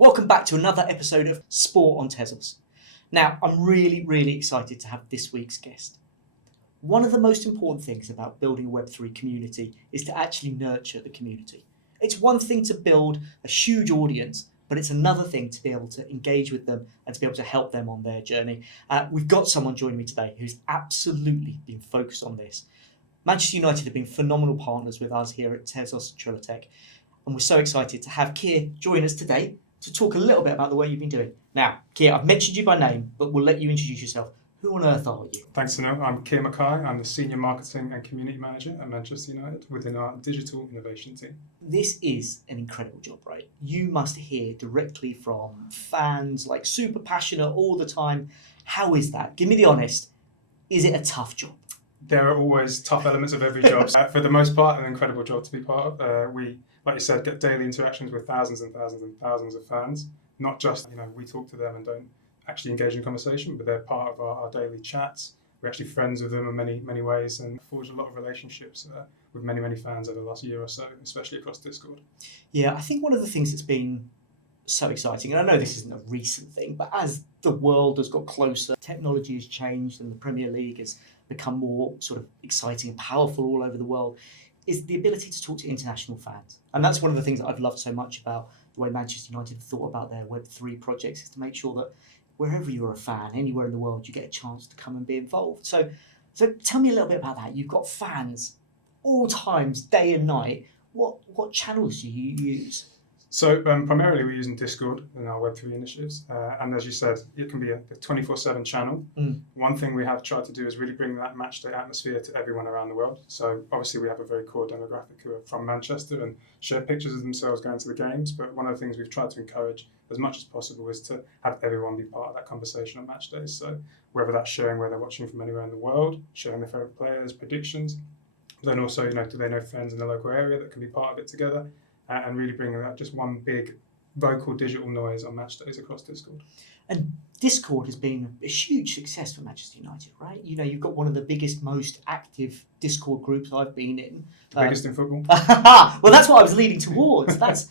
Welcome back to another episode of Sport on Tezos. Now, I'm really excited to have this week's guest. One of the most important things about building a Web3 community is to actually nurture the community. It's one thing to build a huge audience, but it's another thing to be able to engage with them and to be able to help them on their journey. We've got someone joining me today who's absolutely been focused on this. Manchester United have been phenomenal partners with us here at Tezos and Trilitech, and we're so excited to have Kier join us today to talk a little bit about the work you've been doing. Now, Kier, I've mentioned you by name, but we'll let you introduce yourself. Who on earth are you? Thanks, Sunil. I'm Kier Mackay. I'm the Senior Marketing and Community Manager at Manchester United within our Digital Innovation team. This is an incredible job, right? You must hear directly from fans, like super passionate all the time. How is that? Give me the honest. Is it a tough job? There are always tough elements of every job. For the most part, an incredible job to be part of. We, like you said, get daily interactions with thousands and thousands of fans. Not just, we talk to them and don't actually engage in conversation, but they're part of our daily chats. We're actually friends with them in many ways and forged a lot of relationships with many fans over the last year or so, especially across Discord. Yeah, I think one of the things that's been so exciting, and I know this isn't a recent thing, but as the world has got closer, technology has changed and the Premier League has become more sort of exciting and powerful all over the world, is the ability to talk to international fans. And that's one of the things that I've loved so much about the way Manchester United have thought about their Web3 projects, is to make sure that wherever you're a fan, anywhere in the world, you get a chance to come and be involved. So tell me a little bit about that. You've got fans all times, day and night. What channels do you use? So primarily we're using Discord in our Web3 initiatives. And as you said, it can be a 24/7 channel. One thing we have tried to do is really bring that match day atmosphere to everyone around the world. So obviously we have a very core demographic who are from Manchester and share pictures of themselves going to the games. But one of the things we've tried to encourage as much as possible is to have everyone be part of that conversation on match days. So whether that's sharing where they're watching from anywhere in the world, sharing their favourite players, predictions, then also, do they know friends in the local area that can be part of it together? And really bringing that just one big vocal digital noise on match days across Discord. And Discord has been a huge success for Manchester United, right? You've got one of the biggest, most active Discord groups I've been in. The biggest in football. Well, that's what I was leading towards. That's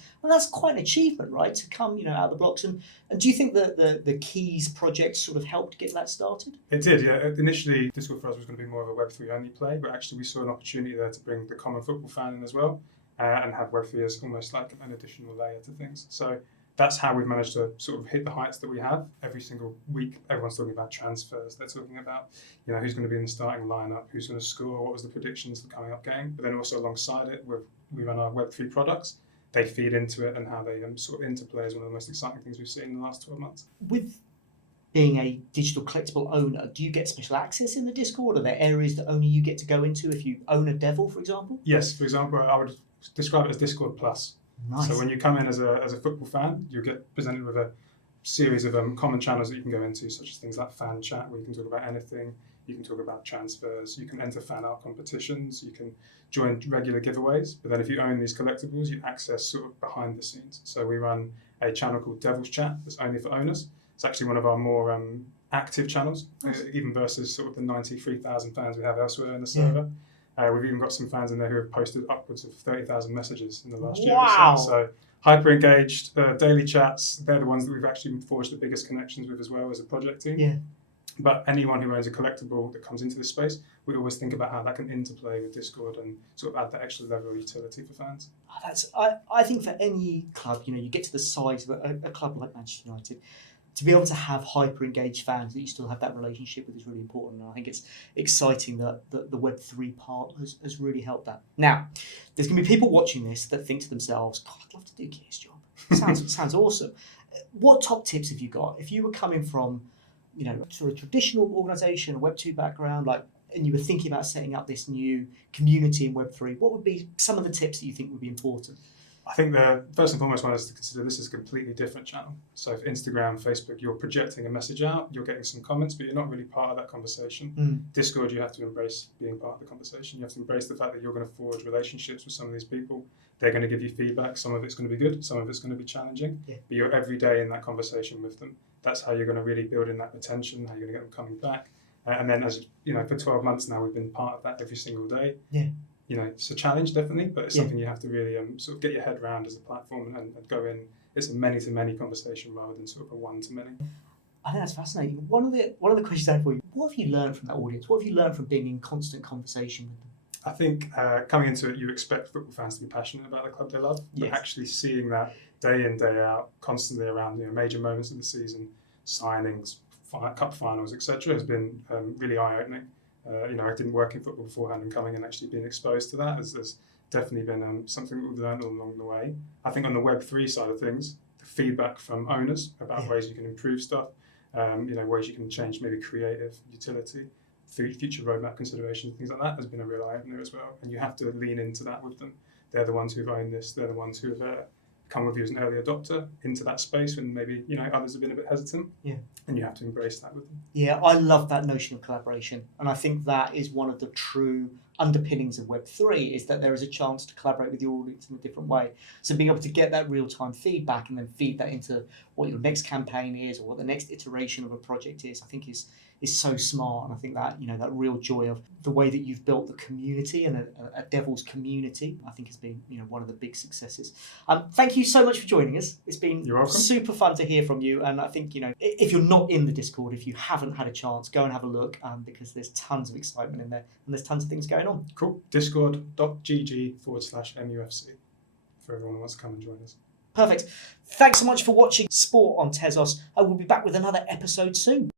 quite an achievement, right? To come, out of the blocks. And do you think that the Keys project sort of helped get that started? It did, yeah. Initially, Discord for us was going to be more of a Web3 only play, but actually we saw an opportunity there to bring the common football fan in as well. And have Web3 as almost like an additional layer to things. So that's how we've managed to sort of hit the heights that we have. Every single week, everyone's talking about transfers. They're talking about, who's going to be in the starting lineup, who's going to score, what was the predictions for the coming up game. But then also alongside it, we run our Web3 products. They feed into it, and how they sort of interplay is one of the most exciting things we've seen in the last 12 months. With being a digital collectible owner, do you get special access in the Discord? Are there areas that only you get to go into if you own a Devil, for example? Yes, for example, I would describe it as Discord Plus. Nice. So when you come in as a football fan, you get presented with a series of common channels that you can go into, such as things like fan chat, where you can talk about anything. You can talk about transfers. You can enter fan art competitions. You can join regular giveaways. But then if you own these collectibles, you access sort of behind the scenes. So we run a channel called Devil's Chat that's only for owners. It's actually one of our more active channels, even versus sort of the 93,000 fans we have elsewhere in the server. We've even got some fans in there who have posted upwards of 30,000 messages in the last year or so. So hyper engaged, daily chats, they're the ones that we've actually forged the biggest connections with as well as a project team. Yeah. But anyone who owns a collectible that comes into this space, we always think about how that can interplay with Discord and sort of add that extra level of utility for fans. I think for any club, you get to the size of a club like Manchester United, to be able to have hyper-engaged fans that you still have that relationship with is really important. And I think it's exciting that the Web3 part has really helped that. Now, there's going to be people watching this that think to themselves, God, I'd love to do Kier's job. Sounds awesome. What top tips have you got? If you were coming from, sort of traditional organisation, a Web2 background, and you were thinking about setting up this new community in Web3, what would be some of the tips that you think would be important? I think the first and foremost one is to consider this is a completely different channel. So for Instagram, Facebook, you're projecting a message out, you're getting some comments, but you're not really part of that conversation. Discord, you have to embrace being part of the conversation. You have to embrace the fact that you're going to forge relationships with some of these people. They're going to give you feedback. Some of it's going to be good, some of it's going to be challenging. Yeah. But you're every day in that conversation with them. That's how you're going to really build in that retention, how you're going to get them coming back. And then, as for 12 months now, we've been part of that every single day. Yeah. it's a challenge definitely, but it's Yeah. something you have to really sort of get your head around as a platform and go in. It's a many-to-many conversation rather than sort of a one-to-many. I think that's fascinating. One of the questions I have for you: what have you learned from that audience? What have you learned from being in constant conversation with them? I think coming into it, you expect football fans to be passionate about the club they love, but Yes. actually seeing that day in, day out, constantly around major moments of the season, signings, cup finals, etc., has been really eye-opening. I didn't work in football beforehand, and coming and actually being exposed to that has definitely been something that we've learned along the way. I think on the Web3 side of things, the feedback from owners about ways you can improve stuff, ways you can change maybe creative utility, future roadmap considerations, things like that has been a real eye-opener as well. And you have to lean into that with them. They're the ones who've owned this. They're the ones who've come with you as an early adopter into that space when maybe others have been a bit hesitant. Yeah. And you have to embrace that with them. Yeah, I love that notion of collaboration, and I think that is one of the true underpinnings of Web3 is that there is a chance to collaborate with your audience in a different way. So being able to get that real-time feedback and then feed that into what your next campaign is or what the next iteration of a project is, I think is so smart. And I think that that real joy of the way that you've built the community and a Devil's community, I think has been one of the big successes. Thank you so much for joining us. It's been You're welcome. super fun to hear from you. And I think if you're not in the Discord, if you haven't had a chance, go and have a look because there's tons of excitement in there and there's tons of things going on. Cool. Discord.gg/MUFC for everyone who wants to come and join us. Perfect. Thanks so much for watching Sport on Tezos. I will be back with another episode soon.